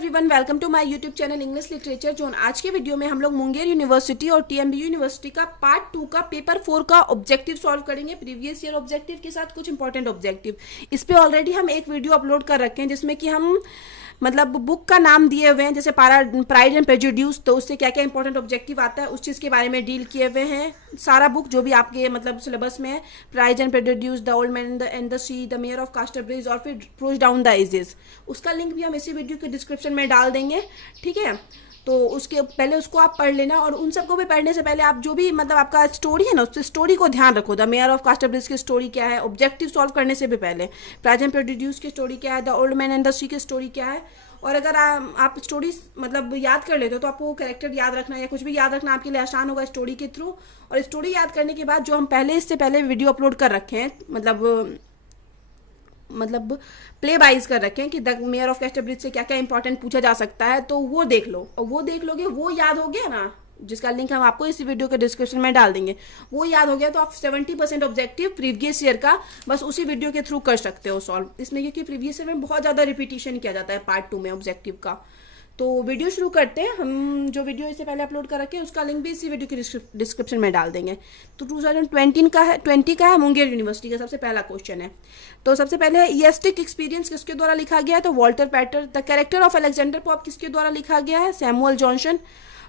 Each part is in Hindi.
Everyone, welcome to my YouTube channel English literature zone. आज के वीडियो में हम लोग मुंगेर यूनिवर्सिटी और टीएमबीयू यूनिवर्सिटी का पार्ट 2 का पेपर 4 का ऑब्जेक्टिव सॉल्व करेंगे, प्रीवियस ईयर ऑब्जेक्टिव के साथ कुछ इंपॉर्टेंट ऑब्जेक्टिव। इस पे ऑलरेडी हम एक वीडियो अपलोड कर रखे हैं जिसमें कि हम मतलब बुक का नाम दिए हुए हैं, जैसे प्राइड एंड प्रेजुडियूस, तो उससे क्या क्या इंपॉर्टेंट ऑब्जेक्टिव आता है उस चीज़ के बारे में डील किए हुए हैं। सारा बुक जो भी आपके मतलब सिलेबस में है, pride and prejudice, the old man and the sea, the mayor of Casterbridge और फिर पुश डाउन द एजेस, उसका लिंक भी हम इसी वीडियो के डिस्क्रिप्शन में डाल देंगे। ठीक है, तो उसके पहले उसको आप पढ़ लेना। और उन सबको भी पढ़ने से पहले आप जो भी मतलब आपका स्टोरी है ना, उस स्टोरी को ध्यान रखो। द मेयर ऑफ कास्टरब्रिज की स्टोरी क्या है, ऑब्जेक्टिव सॉल्व करने से भी पहले प्राइड एंड प्रेजुडियूस की स्टोरी क्या है, the old man and the sea की स्टोरी क्या है। और अगर आप स्टोरी मतलब याद कर लेते हो तो आपको कैरेक्टर याद रखना या कुछ भी याद रखना आपके लिए आसान होगा स्टोरी के थ्रू। और स्टोरी याद करने के बाद जो हम इससे पहले वीडियो अपलोड कर रखे हैं, मतलब प्ले बाइज कर रखे हैं कि द मेयर ऑफ कास्टरब्रिज से क्या क्या इंपॉर्टेंट पूछा जा सकता है, तो वो देख लो। और वो देख लोगे, वो याद हो गया ना, जिसका लिंक हम आपको इसी वीडियो के डिस्क्रिप्शन में डाल देंगे, वो याद हो गया तो आप 70% ऑब्जेक्टिव प्रीवियस ईयर का बस उसी वीडियो के थ्रू कर सकते हो सॉल्व इसमें, क्योंकि प्रीवियस ईयर में बहुत ज़्यादा रिपीटिशन किया जाता है पार्ट 2 में ऑब्जेक्टिव का। तो वीडियो शुरू करते हैं। हम जो वीडियो इससे पहले अपलोड कर रखे हैं उसका लिंक भी इसी वीडियो के डिस्क्रिप्शन में डाल देंगे। तो 2020 का है मुंगेर यूनिवर्सिटी का सबसे पहला क्वेश्चन है। तो सबसे पहले ईएसटिक एक्सपीरियंस किसके द्वारा लिखा गया है, तो Walter Pater. The character of Alexander Pope किसके द्वारा लिखा गया है, सैमुअल जॉनसन।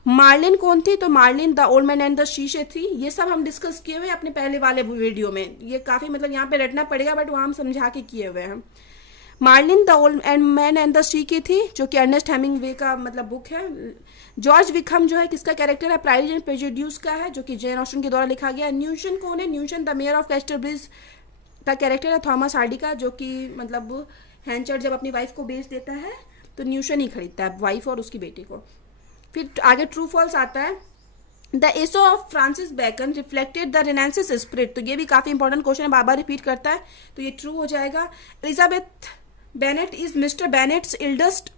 मार्लिन कौन थी, तो Marlin the old man and the sea से थी। ये सब हम डिस्कस किए हुए अपने पहले वाले वीडियो में, ये काफ़ी मतलब यहाँ पे रटना पड़ेगा बट वहाँ हम समझा के किए हुए हैं। Marlin the old and man and the sea की थी, जो कि अर्नेस्ट हेमिंगवे का मतलब बुक है। जॉर्ज विकहम जो है किसका कैरेक्टर है, प्राइड एंड प्रेजुडियूस का है, जो कि जेन ऑस्टन के द्वारा लिखा गया है। न्यूशन कौन है, न्यूशन द मेयर ऑफ कास्टरब्रिज का कैरेक्टर है थॉमस हार्डी का, जो कि मतलब हैंचर्ड जब अपनी वाइफ को बेच देता है तो न्यूशन ही खरीदता है वाइफ और उसकी बेटी को। फिर आगे ट्रू फॉल्स आता है। द एसो of Francis bacon reflected the renaissance spirit, तो ये भी काफ़ी इंपॉर्टेंट क्वेश्चन है, बार बार रिपीट करता है, तो ये ट्रू हो जाएगा। Elizabeth Bennet is Mister Bennet's eldest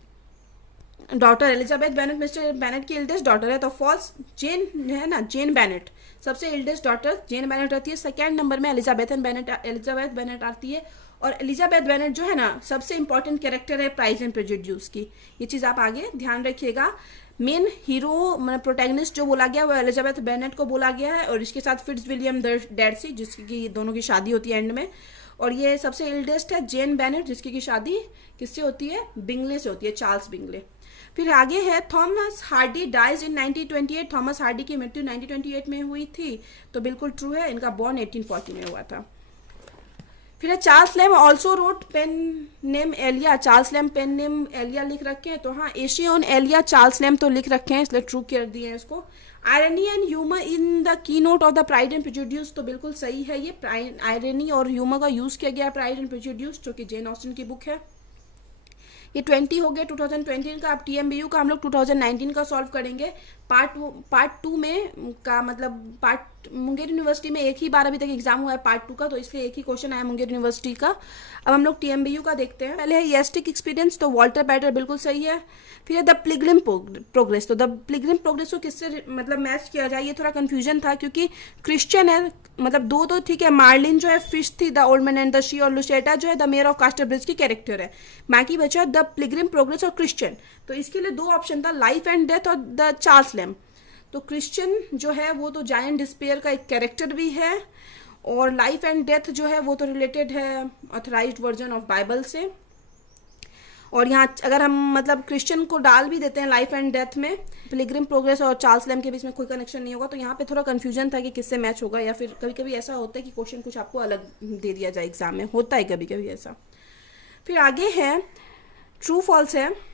daughter, Elizabeth Bennet Mister Bennet की इल्डेस्ट डॉटर है, तो फॉल्स। जेन है ना, जेन बेनेट सबसे इल्डेस्ट डॉटर जेन बेनेट रहती है, सेकेंड नंबर में एलिजाबेथ बेनेट आती है। और एलिजाबेथ बेनेट जो है ना सबसे इंपॉर्टेंट कैरेक्टर है प्राइड एंड प्रेजुडियूस की, ये चीज़ आप आगे ध्यान रखिएगा। मेन हीरो मतलब प्रोटैगनिस्ट जो बोला गया वो एलिजाबेथ बेनेट को बोला गया है, और इसके साथ फिट्ज विलियम डैर्सी जिसकी दोनों की शादी होती है एंड में। और ये सबसे एल्डेस्ट है जेन बेनेट, जिसकी की शादी किससे होती है, बिंगले से होती है, चार्ल्स बिंगले। फिर आगे है Thomas Hardy dies in 1928, Thomas Hardy की मृत्यु 1928 में हुई थी, तो बिल्कुल ट्रू है, इनका बॉर्न 1840 में हुआ था। फिर है Charles Lamb also wrote pen name Elia, Charles Lamb pen name Elia लिख रखे हैं, तो हाँ Asia on Elia Charles Lamb तो लिख रखे हैं, इसलिए ट्रू कर दिए हैं इसको। Irony and humour in the की note of the pride and prejudice, तो बिल्कुल सही है, ये आयरनी और ह्यूमर का यूज़ किया गया है प्राइड एंड प्रेजुडियूस, जो कि जेन ऑस्टन की बुक है। ये 20 हो गया 2020 का। अब टीएमबीयू का हम लोग 2019 का सॉल्व करेंगे। पार्ट 2 में का मतलब पार्ट मुंगेर यूनिवर्सिटी में एक ही बार अभी तक एग्जाम हुआ है पार्ट 2 का, तो इसलिए एक ही क्वेश्चन आया मुंगेर यूनिवर्सिटी का। अब हम लोग टीएमबीयू का देखते हैं। पहले है ईएसटिक एक्सपीरियंस, तो वॉल्टर पैटर बिल्कुल सही है। फिर है द पिलग्रिम प्रोग्रेस, तो द पिलग्रिम प्रोग्रेस को किससे मतलब मैच किया जाए, ये थोड़ा कन्फ्यूजन था क्योंकि क्रिश्चियन है, मतलब दो तो ठीक है, मार्लिन जो है फिश थी, the old man and the she, और लुसेटा जो है द मेयर ऑफ कास्टरब्रिज की कैरेक्टर है। बाकी बचा द पिलग्रिम प्रोग्रेस और क्रिश्चियन, तो इसके लिए दो ऑप्शन था, लाइफ एंड डेथ और द चार्ल्स लैम। तो क्रिश्चियन जो है वो तो जायंट डिस्पेयर का एक कैरेक्टर भी है, और लाइफ एंड डेथ जो है वो तो रिलेटेड है ऑथराइज्ड वर्जन ऑफ बाइबल से। और यहाँ अगर हम मतलब क्रिश्चियन को डाल भी देते हैं लाइफ एंड डेथ में, पिलग्रिम प्रोग्रेस और चार्ल्स लैम के बीच में कोई कनेक्शन नहीं होगा, तो यहाँ पे थोड़ा कन्फ्यूजन था कि किससे मैच होगा, या फिर कभी कभी ऐसा होता है कि क्वेश्चन कुछ आपको अलग दे दिया जाए एग्जाम में, होता है कभी कभी ऐसा। फिर आगे है ट्रू फॉल्स है।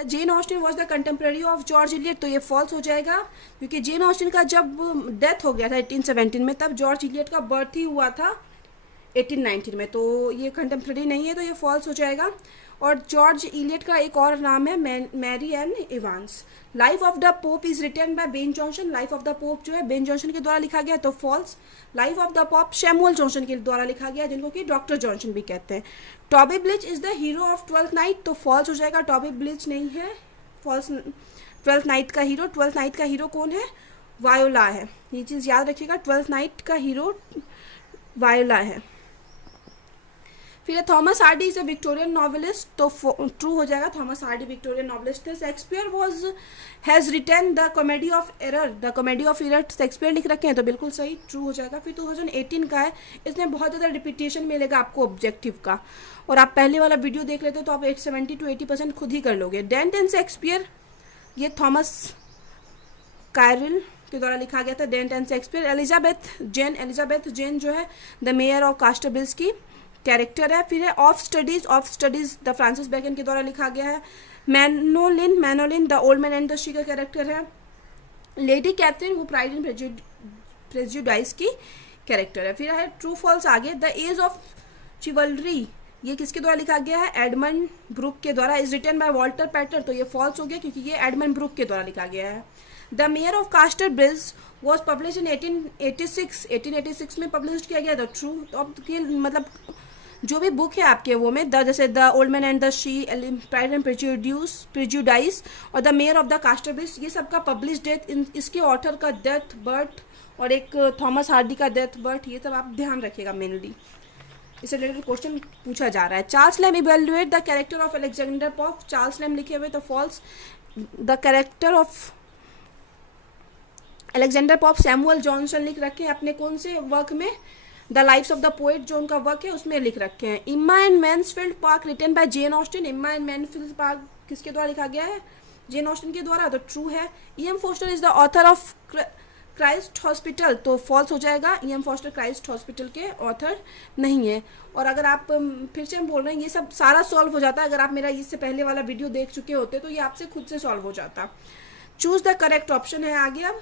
Jane Austin was the contemporary of George Eliot, तो ये फॉल्स हो जाएगा क्योंकि जेन ऑस्टिन का जब डेथ हो गया था 1817 में, तब जॉर्ज इलियट का बर्थ ही हुआ था 1819 में, तो ये कंटेम्प्रेरी नहीं है, तो ये फॉल्स हो जाएगा। और जॉर्ज इलियट का एक और नाम है Mary Ann Evans. Life of the Pope is written by Ben Jonson, life of the Pope जो है बेन जॉनसन के द्वारा लिखा गया, तो false. Life of the Pope Samuel Johnson के द्वारा लिखा गया, जिनको कि डॉक्टर जॉनसन भी कहते हैं। Toby Belch is the hero of Twelfth Night, तो फॉल्स हो जाएगा, टॉबी ब्लिच नहीं है, फॉल्स। ट्वेल्थ नाइट का हीरो कौन है, वायोला है, ये चीज़ याद रखिएगा, ट्वेल्थ नाइट का हीरो वायोला है। फिर है Thomas Hardy is a Victorian novelist, तो ट्रू हो जाएगा, थॉमस हार्डी विक्टोरियन नॉवेलिस्ट है। Shakespeare was has written the comedy of error, the comedy of error Shakespeare लिख रखे हैं, तो बिल्कुल सही, ट्रू हो जाएगा। फिर 2018 का है, इसमें बहुत ज़्यादा रिपीटेशन मिलेगा आपको ऑब्जेक्टिव का, और आप पहले वाला वीडियो देख लेते हो तो आप 70 to 80% खुद ही कर लोगे। डेंट एंड शेक्सपियर, ये थॉमस कायरल के द्वारा लिखा गया था, डेंट एंड शेक्सपियर। एलिजाबेथ जेन जो है द मेयर ऑफ कास्टरविल्स की कैरेक्टर है। फिर है of studies the Francis Bacon के द्वारा लिखा गया है। Manolin the old man and the sea का कैरेक्टर है। लेडी कैथरीन वो प्राइड एंड प्रेजुडाइज की कैरेक्टर है। फिर है ट्रू फॉल्स आगे, द एज ऑफ चिवलरी ये किसके द्वारा लिखा गया है, एडमंड ब्रूक के द्वारा, इज रिटन बाय वॉल्टर पैटर, तो ये फॉल्स हो गया क्योंकि ये एडमंड ब्रूक के द्वारा लिखा गया है। The mayor of Casterbridge was publish in 1886 में पब्लिश किया गया था, ट्रू। तो अब मतलब जो भी बुक है आपके वो में जैसे the old man and the she, pride and prejudice और द मेयर ऑफ द कास्टरविल्स, ये सबका पब्लिश डेट, इसके ऑथर का डेथ बर्थ और एक थॉमस हार्डी का डेथ बर्थ, ये सब आप ध्यान रखिएगा मेनली, इससे रिलेटेड क्वेश्चन पूछा जा रहा है। Charles Lamb evaluate the character of Alexander Pope, Charles Lamb लिखे हुए तो false. The character of Alexander Pope Samuel Johnson लिख रखे हैं अपने कौन से वर्क में, the lives of the poet जो उनका वर्क है उसमें लिख रखे हैं। Emma and Mansfield Park written by Jane Austen, Emma and Mansfield Park किसके द्वारा लिखा गया है, जेन ऑस्टिन के द्वारा, तो ट्रू है। E.M. Forster is the author of Christ Hospital, तो फॉल्स हो जाएगा, E.M. फोस्टर क्राइस्ट हॉस्पिटल के ऑथर नहीं है। और अगर आप फिर से हम बोल रहे हैं ये सब सारा सॉल्व हो जाता है, अगर आप मेरा इससे पहले वाला वीडियो देख चुके होते तो ये आपसे खुद से सॉल्व हो जाता। चूज द करेक्ट ऑप्शन है आगे। अब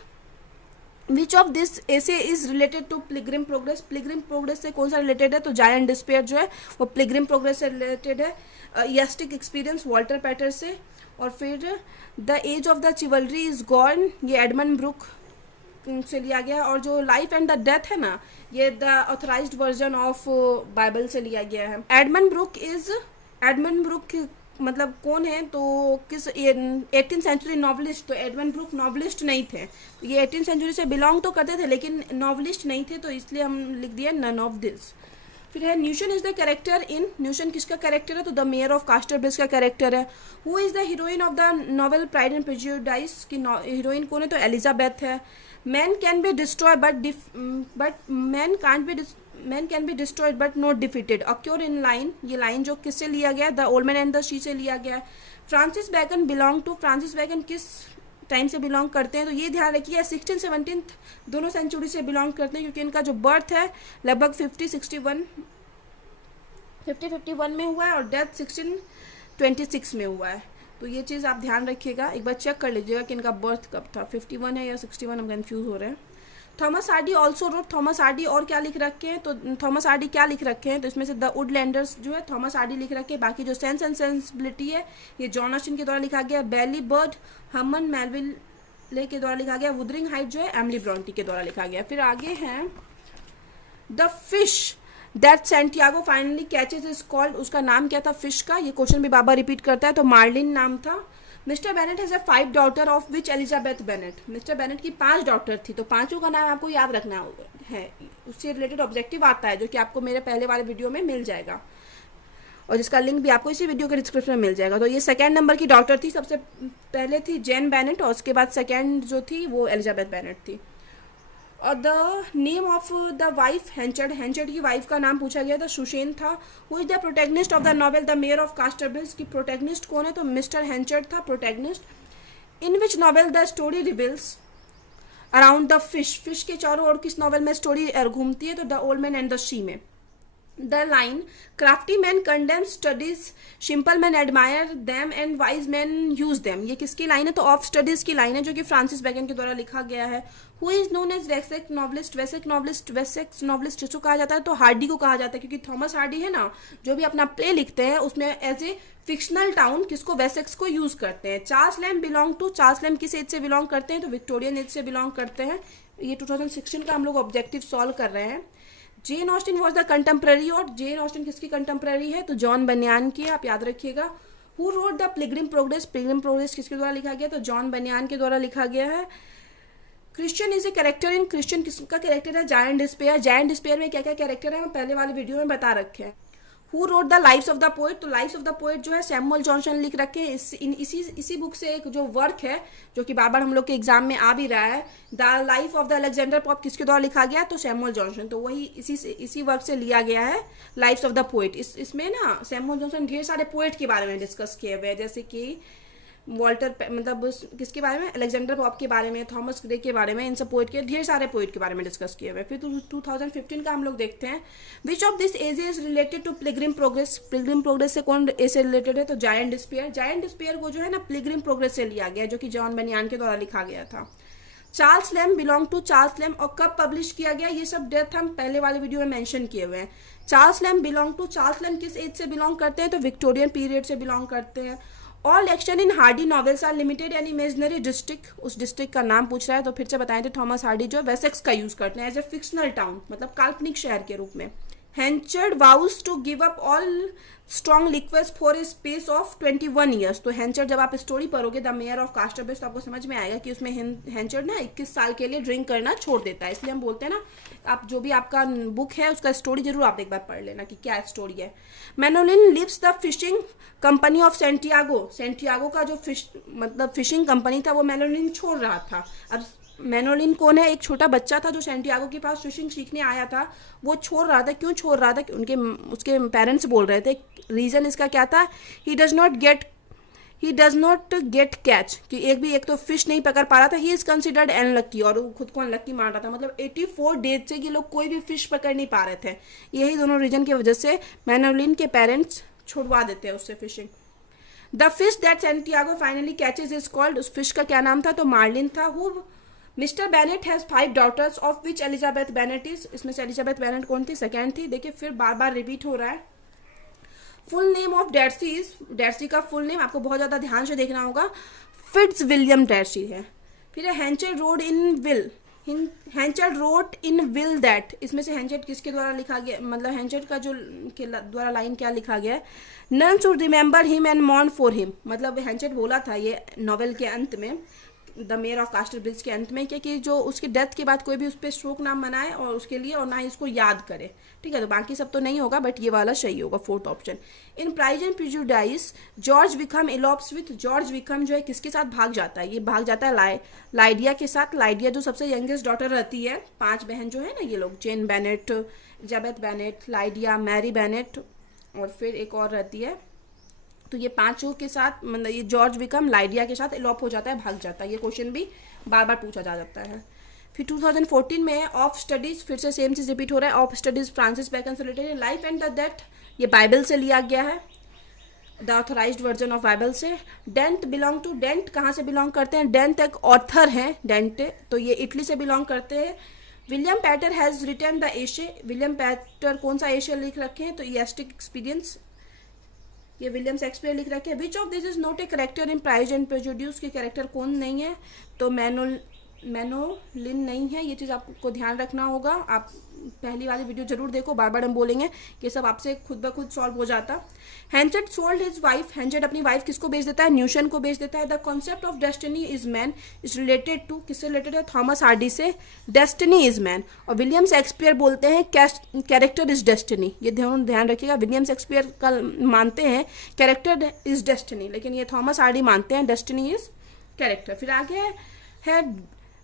which of this essay is related to Pilgrim Progress, Pilgrim progress से कौन सा रिलेटेड है, तो जायंट डिस्पेयर जो है वो पिलग्रिम प्रोग्रेस से रिलेटेड है। यस्टिक एक्सपीरियंस वॉल्टर पैटर से। और फिर the age of the chivalry is gone, ये एडमंड ब्रूक से लिया गया। और जो लाइफ एंड द डेथ है ना, ये the authorized version of Bible से लिया गया है। एडमंड ब्रूक मतलब कौन है, तो किस 18th सेंचुरी नॉवलिस्ट, तो एडमंड ब्रूक नॉवलिस्ट नहीं थे, तो ये 18th सेंचुरी से बिलोंग तो करते थे लेकिन नॉवलिस्ट नहीं थे, तो इसलिए हम लिख दिया नन ऑफ दिस। फिर है न्यूशन इज द कैरेक्टर इन, न्यूशन किसका कैरेक्टर है, तो द मेयर ऑफ कास्टरविल्स का कैरेक्टर है। Who is the heroine of the novel Pride and prejudice की हीरोइन कौन है, तो एलिजाबेथ है। Man can be destroy man can be destroyed but not defeated, occur in line, ये लाइन जो किससे लिया गया है, the old man and the sea से लिया गया है। Francis Bacon belong to, Francis Bacon किस टाइम से बिलोंग करते हैं, तो ये ध्यान रखिए 16th 17th दोनों सेंचुरी से बिलोंग करते हैं, क्योंकि इनका जो बर्थ है लगभग 5051 में हुआ है और डेथ 1626 में हुआ है, तो ये चीज़ आप ध्यान रखिएगा। एक बार चेक कर लीजिएगा कि इनका बर्थ कब था, 51 है या 61, हम कंफ्यूज हो रहे हैं। Thomas Hardy also wrote, Thomas Hardy और क्या लिख रखे हैं, तो थॉमस हार्डी क्या लिख रखे हैं, तो इसमें से द वुडलैंडर्स जो है थॉमस हार्डी लिख रखे हैं। बाकी जो सेंस एंड सेंसिबिलिटी है ये जॉन ऑस्टिन के द्वारा लिखा गया। बैली बर्ड हर्मन मेलविले के द्वारा लिखा गया। वुदरिंग हाइट जो है एमिली ब्रॉन्टी के द्वारा लिखा गया। फिर आगे हैं the fish that Santiago finally catches is called, उसका नाम क्या था फिश का, ये क्वेश्चन भी बाबा रिपीट करता है, तो मार्लिन नाम था। Mister Bennett has 5 daughter of which Elizabeth Bennet, Mister Bennet की 5 डॉटर थी, तो पांचों का नाम आपको याद रखना है, उससे रिलेटेड ऑब्जेक्टिव आता है जो कि आपको मेरे पहले वाले वीडियो में मिल जाएगा और जिसका लिंक भी आपको इसी वीडियो के डिस्क्रिप्शन में मिल जाएगा। तो ये 2nd नंबर की डॉटर थी, सबसे पहले थी जेन बेनेट और उसके बाद 2nd जो थी वो एलिजाबेथ बेनेट थी। और the name of the wife Henchard, Henchard की वाइफ का नाम पूछा गया था, सुशेन था। Who is the protagonist of the novel the mayor of Casterbridge की प्रोटैगनिस्ट कौन है, तो मिस्टर हेंचर्ड था protagonist. In which novel the story revolves around the fish, fish के चारों ओर किस नॉवेल में स्टोरी घूमती है, तो the old man and the sea में। The line crafty man condemn studies, simple man admire them and wise man use them, ये किसकी लाइन है, तो ऑफ स्टडीज की लाइन है जो कि फ्रांसिस बैकन के द्वारा लिखा गया है। Who is known as Wessex novelist, Wessex novelist जिसको कहा जाता है, तो हार्डी को कहा जाता है, क्योंकि थॉमस हार्डी है ना जो भी अपना प्ले लिखते हैं उसमें एज ए फिक्शनल टाउन किसको, वेसेक्स को यूज करते हैं। Charles Lamb belong to, Charles Lamb किस एज से बिलोंग करते हैं, तो विक्टोरियन एज से बिलोंग करते हैं। ये 2016 का हम लोग ऑब्जेक्टिव सॉल्व कर रहे हैं। Jane Austen was the contemporary, और जेन ऑस्टिन किसकी कंटेम्प्रेरी है, तो जॉन बनियान की, आप याद रखिएगा। Who wrote the pilgrim Progress, Pilgrim progress किसके द्वारा लिखा गया, तो जॉन बनियान के द्वारा लिखा गया है। Christian is a character in, Christian किसका कैरेक्टर है, जायंट डिस्पेयर, जायंट डिस्पेयर में क्या क्या कैरेक्टर है हम पहले वाले वीडियो में बता रखे हैं। Who wrote the lives of the poet, तो लाइफ्स ऑफ द पोएट जो है सैमुअल जॉनसन लिख रखे हैं। इसी बुक से एक जो वर्क है जो कि बार बार हम लोग के एग्जाम में आ भी रहा है, the life of the Alexander Pope, किसके द्वारा लिखा गया, तो सैमुअल जॉनसन। तो वही इसी वर्क से लिया गया है लाइफ्स ऑफ द पोएट। इसमें ना सैमुअल जॉनसन ढेर सारे पोएट के बारे में डिस्कस किए हुए हैं, जैसे कि वॉल्टर मतलब किसके बारे में, अलेक्जेंडर पॉप के बारे में, थॉमस ग्रे के बारे में, इन सब पोइट के ढेर सारे पोइट के बारे में डिस्कस किए हुए। फिर 2015 का हम लोग देखते हैं, which of this essay is related to Pilgrim Progress. Pilgrim progress से कौन एसे रिलेटेड है, तो जायंट डिस्पेयर। जायंट डिस्पेयर को जो है ना पिलग्रिम प्रोग्रेस से लिया गया, जो कि जॉन बनियान के द्वारा लिखा गया था। Charles Lamb belong to Charles Lamb, और कब पब्लिश किया गया, ये सब डेथ हम पहले वाले वीडियो में मेंशन किए हुए हैं। Charles Lamb belong to, Charles Lamb किस एज से बिलोंग करते हैं, तो विक्टोरियन पीरियड से बिलोंग करते हैं। All action in Hardy novels are limited and imaginary district, उस डिस्ट्रिक्ट का नाम पूछ रहा है तो फिर से बताएं थे, थॉमस हार्डी जो वेसेक्स का यूज करते हैं एज ए फिक्शनल टाउन, मतलब काल्पनिक शहर के रूप में। Henchard vows to give up all strong liquids for a space of 21 years. तो हेंचर्ड जब आप स्टोरी पढ़ोगे द मेयर ऑफ कास्टरबेस, तो आपको समझ में आएगा कि उसमें हेंचर्ड ना 21 साल के लिए ड्रिंक करना छोड़ देता है। इसलिए हम बोलते हैं ना, आप जो भी आपका बुक है उसका स्टोरी जरूर आप एक बार पढ़ लेना कि क्या स्टोरी है। Manolin leaves the fishing company of Santiago, Santiago का जो फिशिंग कंपनी था वो मैनोलिन छोड़ रहा था। अब मैनोलिन कौन है, एक छोटा बच्चा था जो सेंटियागो के पास फिशिंग सीखने आया था, वो छोड़ रहा था। क्यों छोड़ रहा था, कि उसके पेरेंट्स बोल रहे थे, रीजन इसका क्या था, he does not gate catch, कि एक तो फिश नहीं पकड़ पा रहा था। ही इज कंसिडर्ड अनलक्की, और वो खुद को अनलक्की मान रहा था। मतलब 84 डेज से ये लोग कोई भी फिश पकड़ नहीं पा रहे थे। यही दोनों रीजन की वजह से मैनोलिन के पेरेंट्स छुड़वा देते हैं उससे fishing. The fish that Santiago finally catches is called, उस फिश का क्या नाम था, तो मार्लिन था। Who mister Bennett has 5 daughters of which Elizabeth Bennet is, इसमें से एलिजाबेथ बेनेट कौन थी, सेकेंड थी। देखिए फिर बार बार रिपीट हो रहा है। फुल नेम ऑफ डैर्सी इज, डैर्सी का फुल नेम आपको बहुत ज्यादा ध्यान से देखना होगा, फिट्ज विलियम डैर्सी है। फिर है Henchard wrote in will, Henchard wrote in will that, इसमें से हेंचर्ड किसके द्वारा लिखा गया, मतलब हेंचर्ड का जो के द्वारा लाइन क्या लिखा गया है, none should remember him and mourn for him. मतलब हेंचर्ड बोला था ये नॉवेल के अंत में, द मेयर ऑफ कास्टरब्रिज के अंत में, कि जो उसकी डेथ के बाद कोई भी उस पर शोक नाम मनाए और उसके लिए, और ना ही उसको याद करे। ठीक है, तो बाकी सब तो नहीं होगा, बट ये वाला सही होगा, fourth option. In pride and prejudice George Wickham elopes with, George Wickham जो है किसके साथ भाग जाता है, ये भाग जाता है लाइडिया के साथ। लाइडिया जो सबसे यंगेस्ट डॉटर रहती है, 5 बहन जो है ना ये लोग, Jane Bennet, Elizabeth Bennet, Lydia, Mary Bennet, और फिर एक और रहती है। तो ये 5 के साथ, मतलब ये जॉर्ज विकम लाइडिया के साथ एलॉप हो जाता है, भाग जाता है। ये क्वेश्चन भी बार बार पूछा जा सकता है। फिर 2014 में ऑफ स्टडीज, फिर से सेम चीज रिपीट हो रहा है। ऑफ स्टडीज फ्रांसिस बैकन से रिलेटेड है। लाइफ एंड द डेथ, ये बाइबल से लिया गया है, the authorized version of Bible से। डेंट बिलोंग टू, डेंट कहाँ से बिलोंग करते हैं, डेंट एक ऑथर है, डेंट, तो ये इटली से बिलोंग करते हैं। William Pater has written the essay, William Pater कौन सा एशे लिख रखे हैं, तो ईएस्टिक एक्सपीरियंस, ये विलियम शेक्सपियर लिख रखे हैं। Which of this is not a character in pride and prejudice, के कैरेक्टर कौन नहीं है, तो मैनोलिन नहीं है। ये चीज़ आपको ध्यान रखना होगा। आप पहली वाली वीडियो जरूर देखो, बार बार हम बोलेंगे कि सब आपसे खुद ब खुद सॉल्व हो जाता। हेंचर्ड सोल्ड हिज वाइफ, हेंचर्ड अपनी वाइफ किसको बेच देता है, न्यूशन को बेच देता है। The concept of destiny is man is related to, किससे रिलेटेड है, थॉमस हार्डी से। डेस्टिनी इज मैन, और विलियम शेक्सपियर बोलते हैं कैरेक्टर इज डेस्टिनी। ये ध्यान रखिएगा, विलियम शेक्सपियर का मानते हैं कैरेक्टर इज डेस्टिनी, लेकिन ये थॉमस हार्डी मानते हैं डेस्टिनी इज कैरेक्टर। फिर आगे है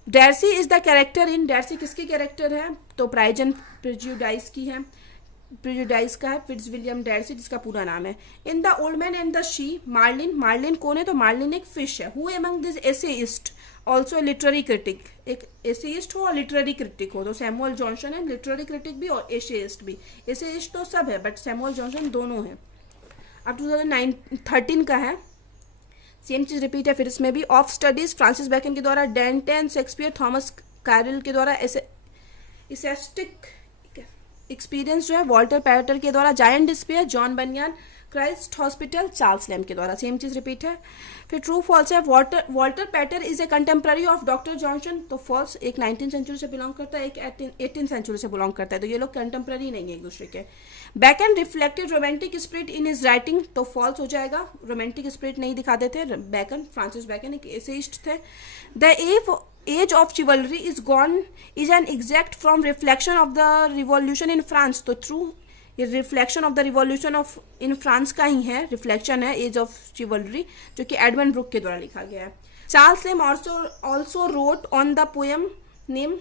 Darcy is the character in, डैर्सी किसकी कैरेक्टर है, तो प्राइज एंड प्रेजुडाइस की है, प्रेजुडाइस का है फिट्ज विलियम डैर्सी, जिसका पूरा नाम है। In the old man and the sea, Marlin, Marlin कौन है, तो मार्लिन एक फिश है। Who among this essayist also literary critic, एक एसेइस्ट हो और लिटरेरी क्रिटिक हो, तो सैमुअल जॉनसन है, लिटरेरी क्रिटिक भी और एसेइस्ट भी। एसेइस्ट तो सब है, बट सैमुअल जॉनसन दोनों है। अब 2013 का है, सेम चीज रिपीट है फिर इसमें भी। ऑफ स्टडीज फ्रांसिस बैकन के द्वारा, Dent and Shakespeare Thomas Carlyle के द्वारा। इसेस्टिक एक्सपीरियंस जो है वॉल्टर पैटर के द्वारा। Giant Despair John Bunyan. Christ hospital Charles Lamb के द्वारा। सेम चीज रिपीट है। फिर ट्रू फॉल्स है, Walter Pater is a contemporary of Doctor Johnson, तो फॉल्स, एक 19th सेंचुरी से बिलोंग करता है, एक 18th सेंचुरी से बिलोंग करता है, तो ये लोग कंटेम्प्रेरी नहीं है एक दूसरे के। Bacon reflected romantic spirit in his writing, तो फॉल्स हो जाएगा, रोमांटिक स्पिरिट नहीं दिखाते थे बैकन, फ्रांसिस बैकन एक एसेइस्ट थे। The age of chivalry is gone is an extract from reflection of the revolution in France, तो ट्रू, ये reflection of the revolution of in France का ही है, रिफ्लेक्शन है एज ऑफ चिवलरी, जो कि एडमंड ब्रुक के द्वारा लिखा गया है। Charles Lamb also wrote on the poem name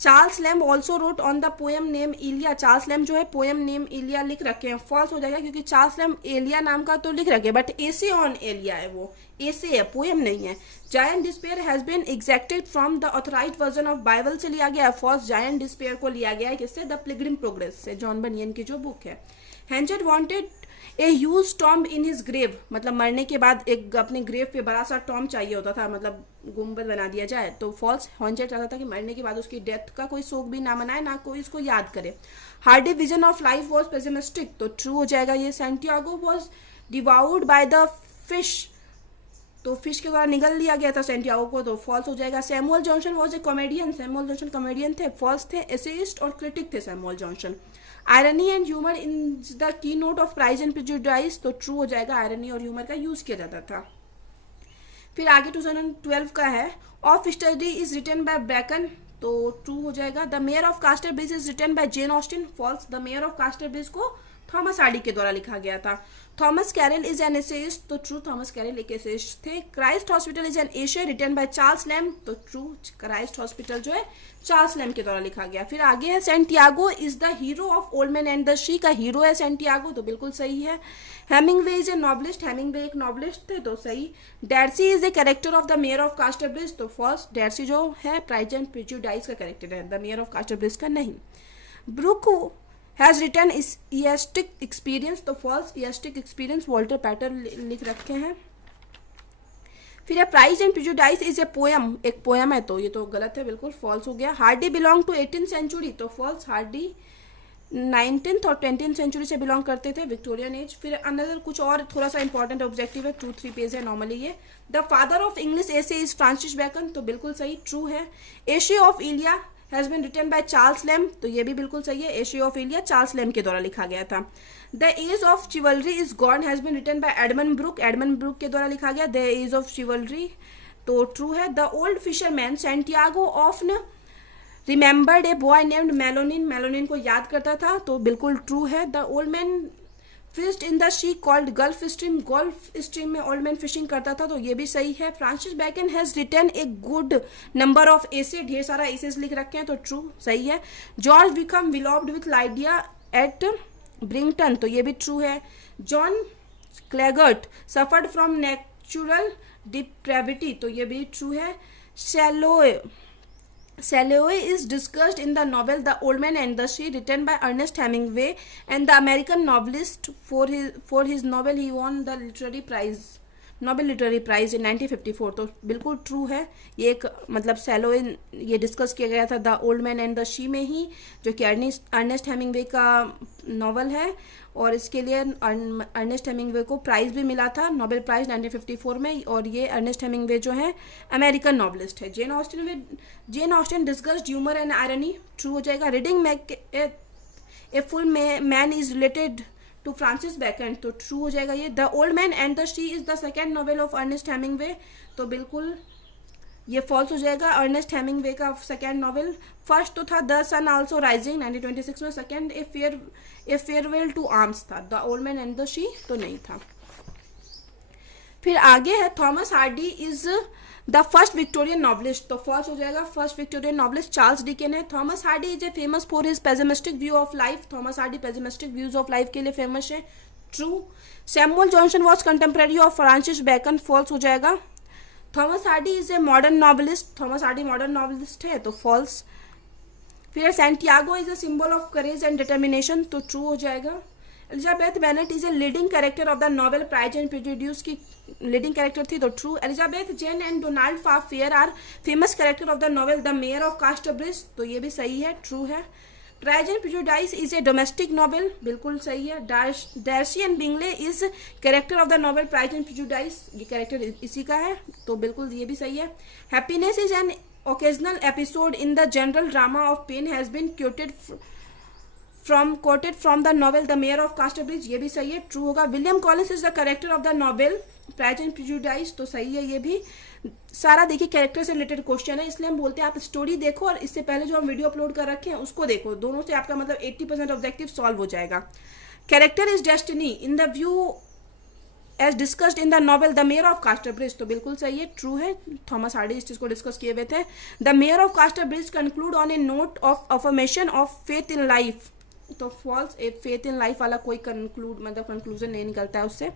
Charles Lamb also wrote on the poem name Elia. Charles Lamb जो है पोएम नेम इलिया लिख रखे हैं, फॉल्स हो जाएगा क्योंकि चार्ल्स लैम्ब एलिया नाम का तो लिख रखे हैं, बट एसे ऑन एलिया है, वो एसे है, पोएम नहीं है। Giant Despair has been extracted from the authorized version of Bible से लिया गया है, फॉल्स। जायंट डिस्पेयर को लिया गया है किससे? द पिलग्रिम प्रोग्रेस से, जॉन बनियन की जो बुक है। Henchard wanted a huge tomb in his grave, मतलब मरने के बाद एक अपने ग्रेव पे बड़ा सा टॉम्ब चाहिए होता था, मतलब गुम्बद बना दिया जाए, तो फॉल्स। हेंजेट चाहता था कि मरने के बाद उसकी डेथ का कोई शोक भी ना मनाए, ना कोई इसको याद करे। Hardy vision of life was pessimistic, तो ट्रू हो जाएगा ये। सैंटियागो वॉज डिवाउड बाय द फिश, तो फिश के द्वारा निगल लिया गया था सैंटियागो को, तो फॉल्स हो जाएगा। Samuel Johnson was a comedian, Samuel Johnson comedian थे, फॉल्स थे। एसेइस्ट और क्रिटिक थे Samuel Johnson. Irony and humour in the की note of Pride and Prejudice, तो ट्रू हो जाएगा, आयरनी और ह्यूमर का यूज किया जाता था। फिर आगे 2012 का है, of study is written by Bacon, तो ट्रू हो जाएगा। The mayor of Casterbridge is written by Jane Austen, false. The mayor of Casterbridge को थॉमस हार्डी के द्वारा लिखा गया था। Thomas Carlyle is an essayist, तो ट्रू, थॉमस कैरल एक एसेइस्ट थे। Christ Hospital is an essay written by Charles Lamb, तो ट्रू, क्राइस्ट हॉस्पिटल जो है चार्ल्स लैम्ब के द्वारा लिखा गया। फिर आगे है, Santiago is the hero of old man and the sea, का हीरो है सैंटियागो, तो बिल्कुल सही है। Hemingway is a novelist, Hemingway एक नॉवलिस्ट थे, तो सही। Darcy is a character of the mayor of Casterbridge, तो फॉल्स। डैर्सी जो है प्राइज एंड प्रेजुडिस का कैरेक्टर है, द मेयर ऑफ कास्टरब्रिज का नहीं। Burke has written aesthetic experience, तो false. Aesthetic experience Walter Pater लिख रखे हैं। फिर है, prize and Prejudice is a poem, एक पोएम है, तो ये तो गलत है, बिल्कुल फॉल्स हो गया। Hardy belong to 18th century, तो फॉल्स। हार्डी 19th और 20th सेंचुरी से बिलोंग करते थे, विक्टोरियन एज। फिर अनदर कुछ और थोड़ा सा इंपॉर्टेंट ऑब्जेक्टिव है, 2-3 पेज है नॉर्मली ये। The father of English essay is Francis Bacon, तो बिल्कुल सही, ट्रू है। Essay of Elia has been written by Charles Lamb, तो ये भी बिल्कुल सही है, essay of Iliya Charles Lamb के द्वारा लिखा गया था। The age of chivalry is gone has been written by Edmund Burke, Edmund Burke के द्वारा लिखा गया, द एज ऑफ चिवलरी, तो ट्रू है। The old fisherman Santiago often remembered a boy named Manolin, Manolin को याद करता था, तो बिल्कुल ट्रू है। The old man fished in the sea called Gulf Stream, Gulf Stream में ओल्ड मैन फिशिंग करता था, तो ये भी सही है। Francis Bacon has written a good number of essay, ढेर सारा एसेस लिख रखे हैं, तो ट्रू, सही है। George Wickham eloped with Lydia at Brighton, तो ये भी ट्रू है। John Claggart suffered from natural depravity, तो ये भी ट्रू है। Salloway is discussed in the novel The Old Man and the Sea, written by Ernest Hemingway, and the American novelist. For his novel he won the Nobel Literary Prize in 1954, तो बिल्कुल ट्रू है। ये एक मतलब सैलोवे ये डिस्कस किया गया था the old man and the sea में ही, जो कि अर्नेस्ट हेमिंगवे का नॉवल है, और इसके लिए अर्नेस्ट हेमिंगवे को प्राइज भी मिला था, नोबेल प्राइज 1954 में, और ये अर्नेस्ट हेमिंगवे जो है अमेरिकन नॉवलिस्ट है। Jane Austen discussed humour and irony, true हो जाएगा। Reading a full man is related to Francis Bacon, तो ट्रू हो जाएगा ये। The old man and the sea is the second novel of Ernest Hemingway, तो बिल्कुल ये फॉल्स हो जाएगा। अर्नेस्ट हेमिंगवे का सेकेंड नॉवेल, फर्स्ट तो था द सन आल्सो राइजिंग 1926 में, second a farewell to arms था। The old man and the sea तो नहीं था। फिर आगे है, Thomas Hardy is the first Victorian novelist, तो फर्स्ट हो जाएगा। First Victorian novelist Charles Dickens है। Thomas Hardy is a famous for his pessimistic view of life, Thomas Hardy pessimistic views of life के लिए फेमस है, true. Samuel Johnson was contemporary of Francis Bacon, false हो जाएगा। Thomas Hardy is a modern novelist, Thomas Hardy modern novelist है, तो फॉल्स। फिर Santiago is a symbol of courage and determination, तो ट्रू हो जाएगा। Elizabeth Bennet is a leading character of the novel Pride and Prejudice की लीडिंग कैरेक्टर थी, तो true. Elizabeth Jane and Donald Farfrae are famous character of the novel the mayor of Casterbridge, तो ये भी सही है, ट्रू है। Prize and Prejudice is a domestic novel, बिल्कुल सही है। Darcy and Bingley is character of the novel Pride and prejudice, ये कैरेक्टर इसी का है, तो बिल्कुल ये भी सही है। Happiness is an occasional episode in the general drama of pain has been quoted coated from the novel the mayor of कास्टरब्रिज, ये भी सही है, ट्रू होगा। William Collins is the character of the novel Pride and Prejudice, तो सही है ये भी। सारा देखिए कैरेक्टर से रिलेटेड क्वेश्चन है, इसलिए हम बोलते हैं आप स्टोरी देखो और इससे पहले जो हम वीडियो अपलोड कर रखे हैं उसको देखो, दोनों से आपका मतलब 80% ऑब्जेक्टिव सॉल्व हो जाएगा। Character is destiny in the view as discussed in the novel the mayor of Casterbridge, तो बिल्कुल सही है, ट्रू है। थॉमस हार्डी इस चीज को डिस्कस किए हुए थे। The mayor of Casterbridge conclude on a note of affirmation of faith in life, तो false, a faith in life वाला कोई कंक्लूजन नहीं निकलता है उससे।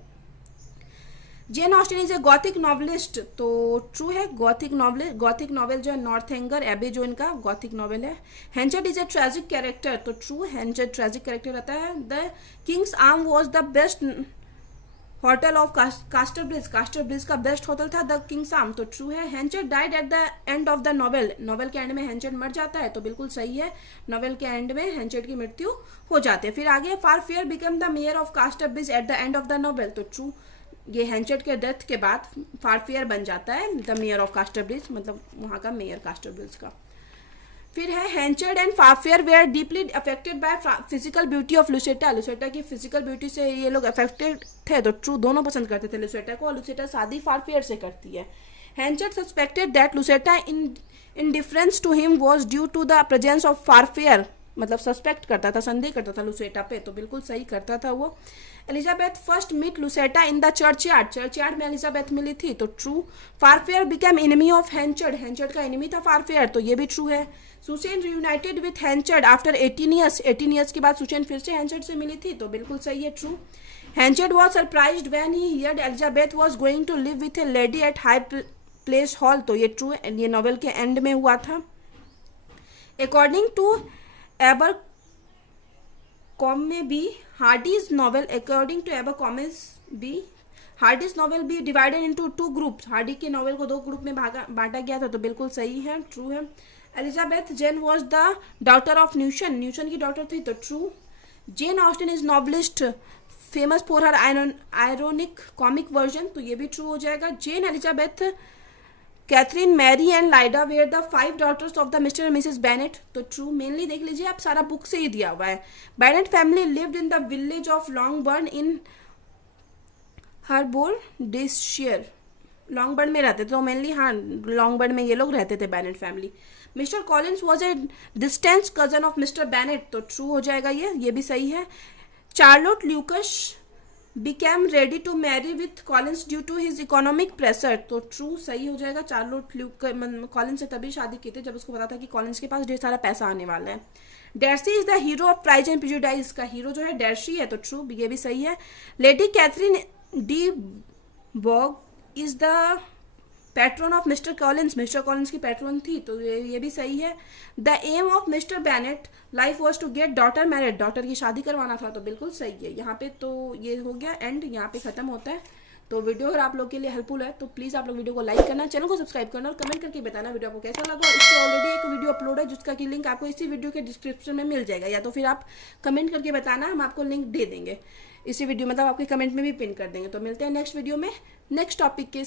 Jane Austen is a gothic novelist, तो ट्रू है, गॉथिक नॉवेल जो है नॉर्थएंगर एबे जो इनका गॉथिक नॉवेल है। Henchard is a tragic character, तो ट्रू, हेंचर्ड ट्रेजिक कैरेक्टर रहता है। The king's arm was the best hotel of Casterbridge का बेस्ट होटल था द किंग्स आर्म, तो ट्रू है। Henchard died at the end of the novel के एंड में हेंचर्ड मर जाता है, तो बिल्कुल सही है, नॉवेल के एंड में हेंचर्ड की मृत्यु हो जाती है। फिर आगे Farfrae become the mayor of Casterbridge at the end of the novel, तो ट्रू, ये हेंचर्ड के डेथ के बाद फारफेयर बन जाता है द मेयर ऑफ कास्टरब्रिज, मतलब वहां का मेयर कास्टरब्रिज का। फिर है Henchard and Farfrae were deeply affected by physical beauty of Lucetta, Lucetta की फिजिकल ब्यूटी से ये लोग अफेक्टेड थे, तो ट्रू, दोनों पसंद करते थे लुसेटा को, और लुसेटा शादी फारफेयर से करती है। Henchard suspected that Lucetta indifference to him was due to the presence of Farfrae, मतलब सस्पेक्ट करता था, संदेह करता था लुसेटा पे, तो बिल्कुल सही करता था वो। Elizabeth first meet Lucetta in the churchyard में एलिजाबेथ मिली थी, तो true. Farfrae became enemy of Henchard, Henchard का एनिमी था फारफेयर, तो ये भी ट्रू है। Susan reunited with Henchard after 18 years के बाद सुसेन फिर से हेंचर्ड से मिली थी, तो बिल्कुल सही है, true. Henchard was surprised when he heard Elizabeth was going to live with a lady at High Place Hall, तो ये ट्रू है, ये नॉवेल के एंड में हुआ था। According to Abercrombie, Hardy's novel, according to Abercrombie, Hardy's novel be divided into two groups, Hardy के नॉवेल को 2 ग्रुप में बांटा गया था, तो बिल्कुल सही है, ट्रू है। Elizabeth Jane was the daughter of Newson की डॉटर थी, तो true. Jane Austen is novelist famous for her ironic comic version, तो ये भी ट्रू हो जाएगा। Jane Elizabeth Catherine Mary and Lydia were the 5 daughters of the Mr and Mrs Bennet, तो ट्रू। मेनली देख लीजिए आप, सारा बुक से ही दिया हुआ है। Bennet family lived in the village of Longbourn in Hertfordshire, Longbourn में रहते थे, तो मेनली हाँ लॉन्गबर्न में ये लोग रहते थे Bennett family. Mister Collins was a distance cousin of mister Bennett, तो ट्रू हो जाएगा ये भी सही है। Charlotte Lucas became ready to marry with Collins due to his economic pressure, तो ट्रू, सही हो जाएगा। चार्लोट कॉलिंस से तभी शादी की थी जब उसको पता था कि कॉलिंस के पास ढेर सारा पैसा आने वाला है। Darcy is the hero of Pride and prejudice, का हीरो जो है डैर्सी है, तो ट्रू, ये भी सही है। Lady Catherine de Bourgh is the patron of mister Collins की पैट्रन थी, तो ये भी सही है। The aim of mister Bennet life was to get daughter married, daughter की शादी करवाना था, तो बिल्कुल सही है यहाँ पे। तो ये हो गया एंड, यहाँ पे खत्म होता है। तो वीडियो अगर आप लोग के लिए हेल्पफुल है तो प्लीज़ आप लोग वीडियो को लाइक करना, चैनल को सब्सक्राइब करना और कमेंट करके बताना वीडियो आपको कैसा लगा। इससे ऑलरेडी एक वीडियो अपलोड है जिसका कि लिंक आपको इसी वीडियो के डिस्क्रिप्शन में मिल जाएगा, या तो फिर आप कमेंट करके बताना, हम आपको लिंक दे देंगे इसी वीडियो, मतलब आपके कमेंट में भी पिन कर देंगे। तो मिलते हैं नेक्स्ट वीडियो में नेक्स्ट टॉपिक के